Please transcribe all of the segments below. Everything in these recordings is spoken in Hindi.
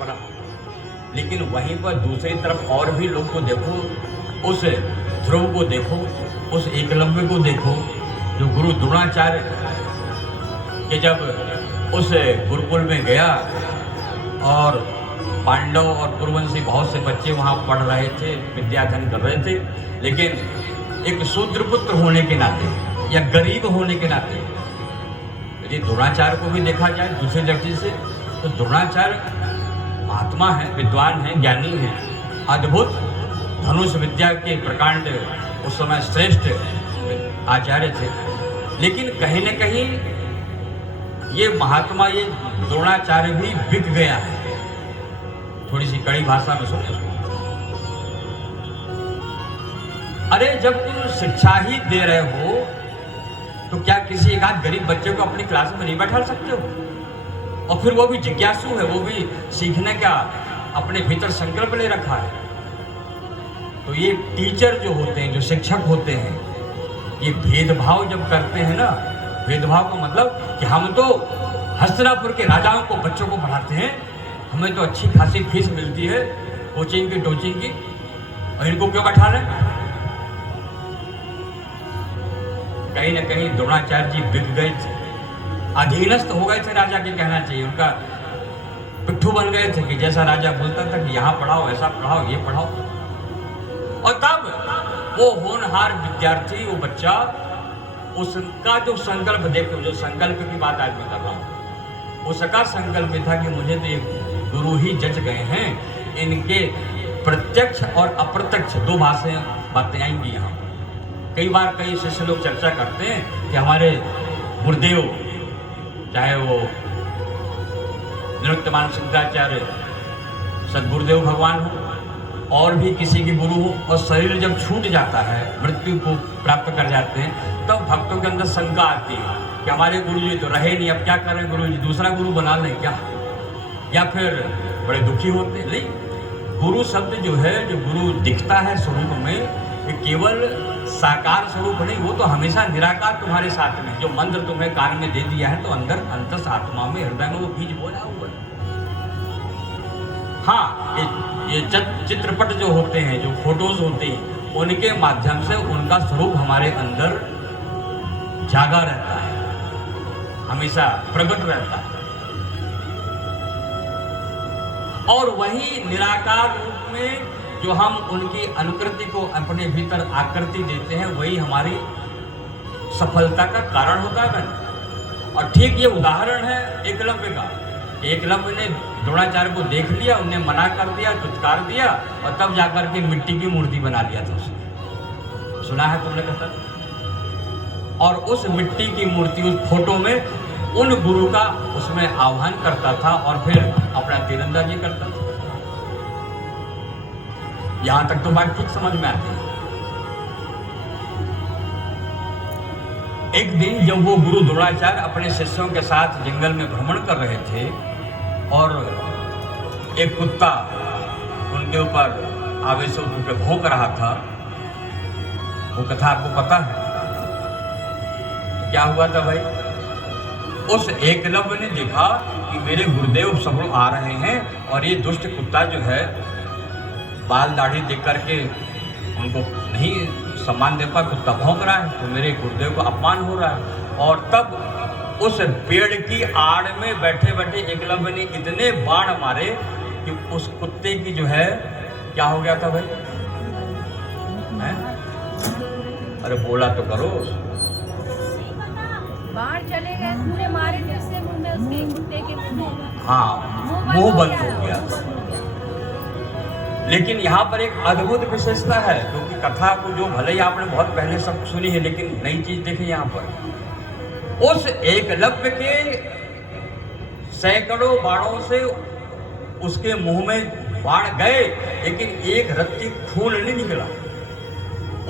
पड़ा, लेकिन वहीं पर दूसरी तरफ और भी लोग को देखो, उस ध्रुव को देखो, उस एकलव्य को देखो जो गुरु द्रोणाचार्य के जब उस गुरुकुल में गया और पांडव और कुरुवंशी बहुत से बच्चे वहाँ पढ़ रहे थे, विद्याध्ययन कर रहे थे, लेकिन एक शूद्र पुत्र होने के नाते या गरीब होने के नाते यदि द्रोणाचार्य को भी देखा जाए दूसरे दृष्टि से तो द्रोणाचार्य महात्मा है, विद्वान है, ज्ञानी है, अद्भुत धनुष विद्या के प्रकांड उस समय श्रेष्ठ आचार्य थे। लेकिन कहीं न कहीं ये महात्मा, ये द्रोणाचार्य भी बिक गया है। थोड़ी सी कड़ी भाषा में सुने उसको। अरे जब तुम शिक्षा ही दे रहे हो तो क्या किसी एक आध गरीब बच्चे को अपनी क्लास में नहीं बैठा सकते हो? और फिर वो भी जिज्ञासु है, वो भी सीखने का अपने भीतर संकल्प ले रखा है। तो ये टीचर जो होते हैं, जो शिक्षक होते हैं, ये भेदभाव जब करते हैं ना, भेदभाव का मतलब कि हम तो हस्तिनापुर के राजाओं को, बच्चों को पढ़ाते हैं, हमें तो अच्छी खासी फीस मिलती है कोचिंग की, टोचिंग की, और इनको क्यों बैठा रहे? कहीं ना कहीं द्रोणाचार्य जी बिक गए थे, अधीनस्थ हो गए थे राजा के, कहना चाहिए। उनका पिट्ठू बन गए थे कि जैसा राजा बोलता था कि यहाँ पढ़ाओ, ऐसा पढ़ाओ, ये पढ़ाओ। और तब वो होनहार विद्यार्थी, वो बच्चा, उसका जो संकल्प, देखो जो संकल्प की बात आज मैं कर रहा हूँ, उसका संकल्प था कि मुझे तो ये गुरु ही जच गए हैं, इनके प्रत्यक्ष और अप्रत्यक्ष दो बातें आएंगी यहाँ। कई बार कई शिष्य लोग चर्चा करते हैं कि हमारे गुरुदेव, चाहे वो निरुक्तमान सिद्धाचार्य सदगुरुदेव भगवान हो और भी किसी के गुरु हो, और शरीर जब छूट जाता है, मृत्यु को प्राप्त कर जाते हैं, तब भक्तों के अंदर शंका आती है कि हमारे गुरु जी तो रहे नहीं, अब क्या करें गुरु जी, दूसरा गुरु बना लें क्या? या फिर बड़े दुखी होते हैं। नहीं, गुरु शब्द जो है, जो गुरु दिखता है स्वरूप में, ये केवल साकार स्वरूप नहीं, वो तो हमेशा निराकार तुम्हारे साथ में, जो मंत्र तुम्हें कान में दे दिया है तो अंदर अंतस आत्मा में, हृदय में वो बीज बोला हुआ है। हाँ, ये चित्रपट जो होते हैं, जो फोटोज होते हैं, उनके माध्यम से उनका स्वरूप हमारे अंदर जागा रहता है, हमेशा प्रकट रहता है। और वही निराकार रूप में जो हम उनकी अनुकृति को अपने भीतर आकृति देते हैं, वही हमारी सफलता का कारण होता है। और ठीक ये उदाहरण है एकलव्य का। एकलव्य ने द्रोणाचार्य को देख लिया, उन्हें मना कर दिया, तुत्कार दिया, और तब जाकर के मिट्टी की मूर्ति बना लिया था उसने। सुना है तुमने कथा? और उस मिट्टी की मूर्ति, उस फोटो में उन गुरु का उसमें आह्वान करता था और फिर अपना तीरंदाजी करता था। यहां तक तो बात ठीक समझ में आती है। एक दिन जब वो गुरु द्रोणाचार्य अपने शिष्यों के साथ जंगल में भ्रमण कर रहे थे और एक कुत्ता उनके ऊपर आवेश होकर भौंक रहा था, वो कथा आपको पता है। तो क्या हुआ था भाई? उस एकलव्य ने देखा कि मेरे गुरुदेव सब लोग आ रहे हैं और ये दुष्ट कुत्ता जो है बाल दाढ़ी देख करके उनको नहीं सम्मान दे पा, कुत्ता भौंक रहा है, तो मेरे गुरुदेव को अपमान हो रहा है। और तब उस पेड़ की आड़ में बैठे बैठे एकलव्य ने इतने बाण मारे कि उस कुत्ते की जो है क्या हो गया था भाई? है? अरे बोला तो करो। बाहर चले गए, पूरे मारे थे उससे, मुंह में उसके कुत्ते के मुंह में। हाँ, मुंह बंद हो गया। लेकिन यहाँ पर एक अद्भुत विशेषता है, क्योंकि कथा को जो भले ही आपने बहुत पहले सब सुनी है, लेकिन नई चीज देखी यहाँ पर। उस एकलव्य के सैकड़ों बाणों से उसके मुंह में बाण गए, लेकिन एक रत्ती खून नहीं निकला।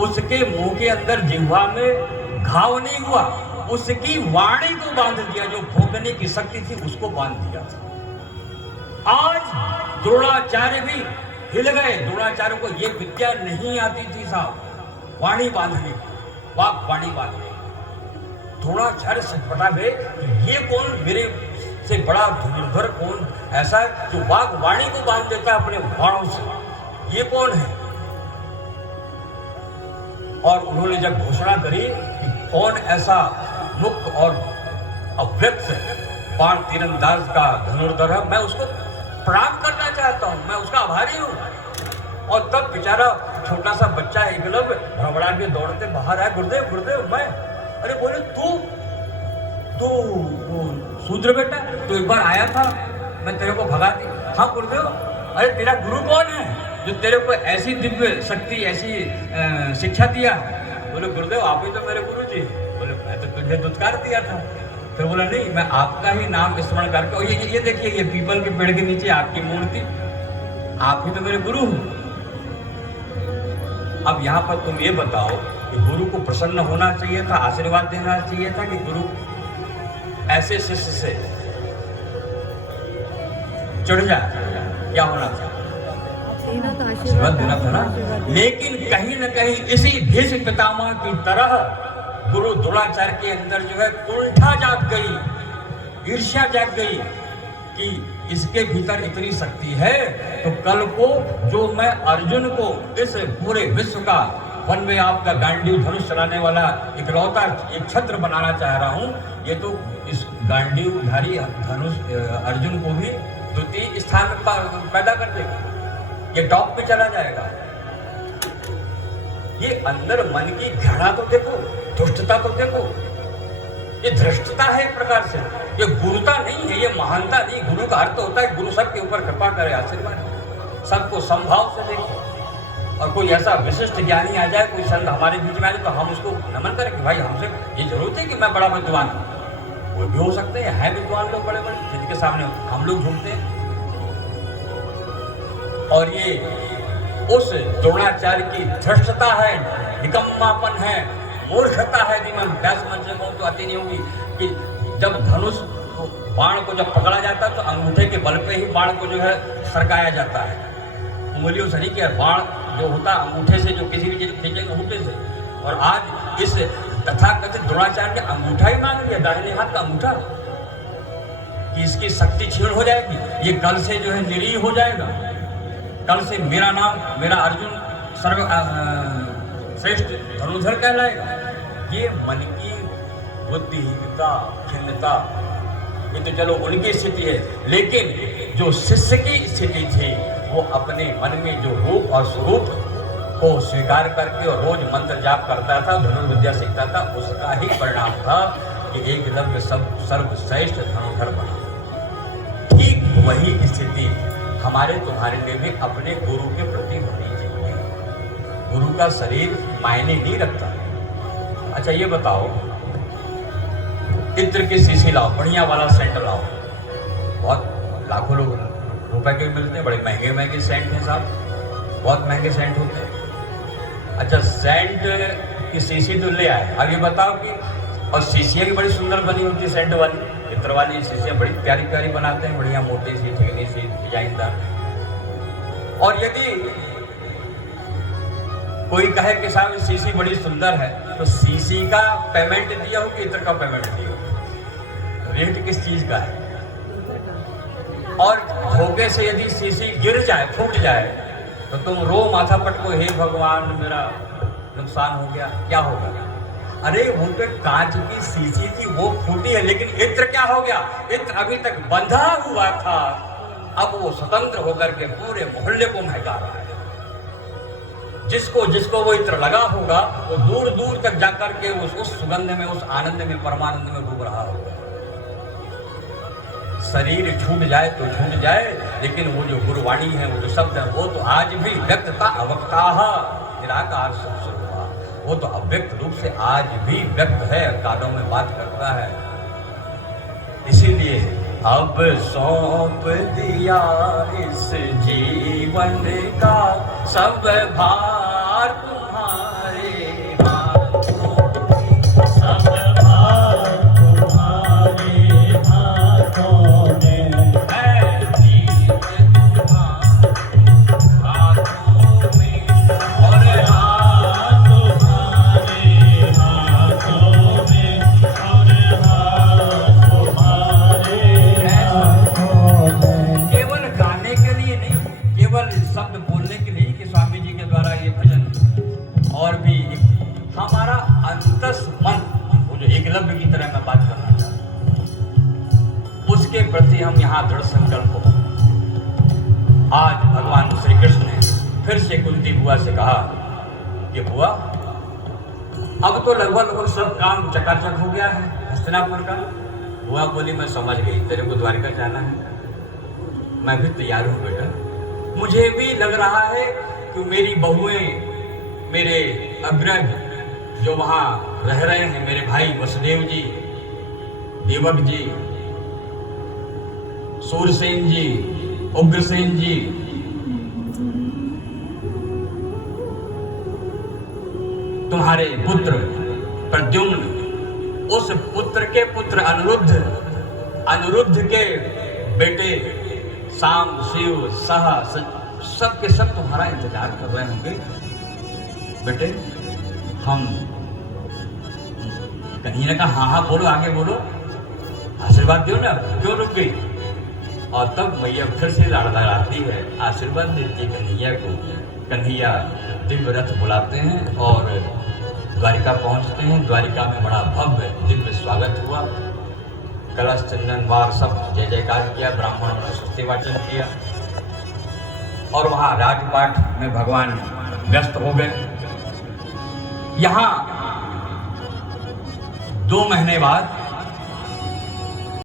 उसके मुंह के अंदर जिह्वा में घाव नहीं हुआ, उसकी वाणी को बांध दिया, जो भोंकने की शक्ति थी उसको बांध दिया। आज द्रोणाचार्य भी हिल गए। द्रोणाचार्य को ये विद्या नहीं आती थी साहब, वाणी बांधने, वाक वाणी बांधने। द्रोणाचार्य सचपटा गए, ये कौन मेरे से बड़ा धनुर्धर कौन ऐसा है जो वाग वाणी को बांध देता है अपने बाणों से? ये कौन है? और उन्होंने जब घोषणा करी कि कौन ऐसा मुक्त और अव्यक्त बाण तीरंदाज का धनुर्धर है, मैं उसको प्रणाम करना चाहता हूं, मैं उसका आभारी हूं। और तब बेचारा छोटा सा बच्चा एकलव्य भड़बड़ा के दौड़ते बाहर आया, गुरुदेव गुरुदेव मैं। अरे बोले तू शूद्र बेटा, तू एक बार आया था, मैं तेरे को भगा दी। हाँ गुरुदेव। अरे तेरा गुरु कौन है जो तेरे को ऐसी दिव्य शक्ति, ऐसी शिक्षा दिया? बोले गुरुदेव आप ही तो मेरे गुरु जी। बोले मैं तो तुझे दुत्कार दिया था। फिर बोला नहीं, मैं आपका ही नाम स्मरण करके, और ये देखिए ये पीपल के पेड़ के नीचे आपकी मूर्ति, आप ही तो मेरे गुरु हो। अब यहाँ पर तुम ये बताओ कि गुरु को प्रसन्न होना चाहिए था, आशीर्वाद देना चाहिए था, कि गुरु ऐसे शिष्य से चढ़ जाए? क्या होना था? आशीर्वाद देना था ना। लेकिन कहीं न कहीं इसी भीष्म पितामह की तरह गुरु द्रोणाचार्य के अंदर जो है कुंठा जाग गई, ईर्ष्या जाग गई कि इसके भीतर इतनी शक्ति है, तो कल को जो मैं अर्जुन को इस पूरे विश्व का वन में आपका गांडीव धनुष चलाने वाला इकलौता एक छत्र बनाना चाह रहा हूं, ये तो इस गांडीवधारी धनुष अर्जुन को भी द्वितीय स्थान पैदा कर देगा, ये टॉप पे चला जाएगा। ये अंदर मन की घृणा तो देखो, दुष्टता तो देखो, ये धृष्टता है एक प्रकार से, ये गुरुता नहीं है, ये महानता नहीं। गुरु का अर्थ होता है गुरु सबके ऊपर कृपा करे, आशीर्वाद, सबको संभाव से देखे। और कोई ऐसा विशिष्ट ज्ञानी आ जाए, कोई संत हमारे बीच में आए, तो हम उसको नमन करें कि भाई हमसे ये जरूरत है कि मैं बड़ा विद्वान हूँ। वो भी हो सकते हैं विद्वान लोग बड़े बड़े, जिनके सामने हम लोग झूमते हैं। और ये उस द्रोणाचार्य की धृष्टता है, निकम्मापन है, मूर्खता है। मैं व्यास मंच से कहूं तो अति नहीं होगी कि जब धनुष बाण को जब पकड़ा जाता है तो अंगूठे के बल पे ही बाण को जो है सरकाया जाता है, उंगलियों से नहीं किया। बाण जो होता है अंगूठे से, जो किसी भी चीज खींचेंगे अंगूठे से। और आज इस तथाकथित द्रोणाचार्य ने अंगूठा ही मांग लिया, दाहिने हाथ का अंगूठा, कि इसकी शक्ति क्षीण हो जाएगी, ये कल से जो है निरीह हो जाएगा, कल से मेरा नाम, मेरा अर्जुन सर्व श्रेष्ठ धनुर्धर कहलाएगा। ये मन की बुद्धिहीनता, खिन्नता, ये तो चलो उनकी स्थिति है, लेकिन जो शिष्य की स्थिति थी वो अपने मन में जो रूप और स्वरूप को स्वीकार करके और रोज मंत्र जाप करता था, धनुर्विद्या सीखता था, उसका ही परिणाम था कि एकलव्य सर्वश्रेष्ठ धनुर्धर बना। ठीक वही स्थिति हमारे तुम्हारे लिए भी अपने गुरु के प्रति होनी चाहिए। गुरु का शरीर मायने नहीं रखता। अच्छा ये बताओ, इत्र की शीशी लाओ, बढ़िया वाला सेंट लाओ, बहुत लाखों लोग रुपए के मिलते हैं, बड़े महंगे महंगे सेंट हैं साहब, बहुत महंगे सेंट होते हैं। अच्छा सेंट की शीशी तो ले आए, अब ये बताओ कि, और शीशियाँ भी बड़ी सुंदर बनी होती है सेंट वाली, इत्र वाली शीशियाँ बड़ी प्यारी प्यारी बनाते हैं, बढ़िया मोटी सी, चिकनी सी, डिजाइनदार। और यदि कोई कहे कि साहब शीशी बड़ी सुंदर है, तो शीशी का पेमेंट दिया हो कि इत्र का पेमेंट दिया हो? रेट किस चीज का है? और धोखे से यदि शीशी गिर जाए, फूट जाए, तो तुम रो माथा पटको, हे भगवान मेरा नुकसान हो गया, क्या होगा? अरे वो तो कांच की शीशी थी, वो फूटी है, लेकिन इत्र क्या हो गया? इत्र अभी तक बंधा हुआ था, अब वो स्वतंत्र होकर के पूरे मोहल्ले को महका रहा है। जिसको जिसको वो इत्र लगा होगा, वो दूर दूर तक जाकर के उस सुगंध में, उस आनंद में, परमानंद में डूब रहा होगा। शरीर छूट जाए तो छूट जाए, लेकिन वो जो गुरुवाणी है, वो जो शब्द है, वो तो आज भी व्यक्तता अवक्ता निराकार हुआ, वो तो अव्यक्त रूप से आज भी व्यक्त है, कानों में बात करता है। इसीलिए अब सौंप दिया इस जीवन का सब भार तुम्हारे हाथों में, सब भार तुम्हारे हाथों में है, जीवन तुम्हारे हाथों में, और हाथ तुम्हारे हाथों में, और हाथ तुम्हारे बड़ा दृढ़ संकल्प हो। आज भगवान श्री कृष्ण ने फिर से कुंती बुआ से कहा कि बुआ, अब तो लगभग सब काम चकाचक हो गया है हस्तिनापुर का। बुआ बोली, मैं समझ गई, तेरे को द्वारिका जाना है, मैं भी तैयार हूं बेटा। मुझे भी लग रहा है कि मेरी बहुएं, मेरे अग्रज जो वहां रह रहे हैं, मेरे भाई वसुदेव जी, देवक जी, सूरसेन जी, उग्रसेन जी, तुम्हारे पुत्र प्रद्युम्न, उस पुत्र के पुत्र अनिरुद्ध, अनिरुद्ध के बेटे साम, शिव, सह, सब के सब तुम्हारा इंतजार कर रहे होंगे। बेटे हम कहीं ना कहा, हाँ बोलो, आगे बोलो, आशीर्वाद दो ना, क्यों रुक गई? और तब मैया फिर से लड़खड़ाती है, आशीर्वाद देती है कन्हैया को। कन्हैया दिव्य रथ बुलाते हैं और द्वारिका पहुंचते हैं। द्वारिका में बड़ा भव्य दिव्य स्वागत हुआ। कलश, चंदन, वार सब जय जयकार किया, ब्राह्मणों ने स्तुति वाचन किया और वहां राजपाठ में भगवान व्यस्त हो गए। यहाँ 2 महीने बाद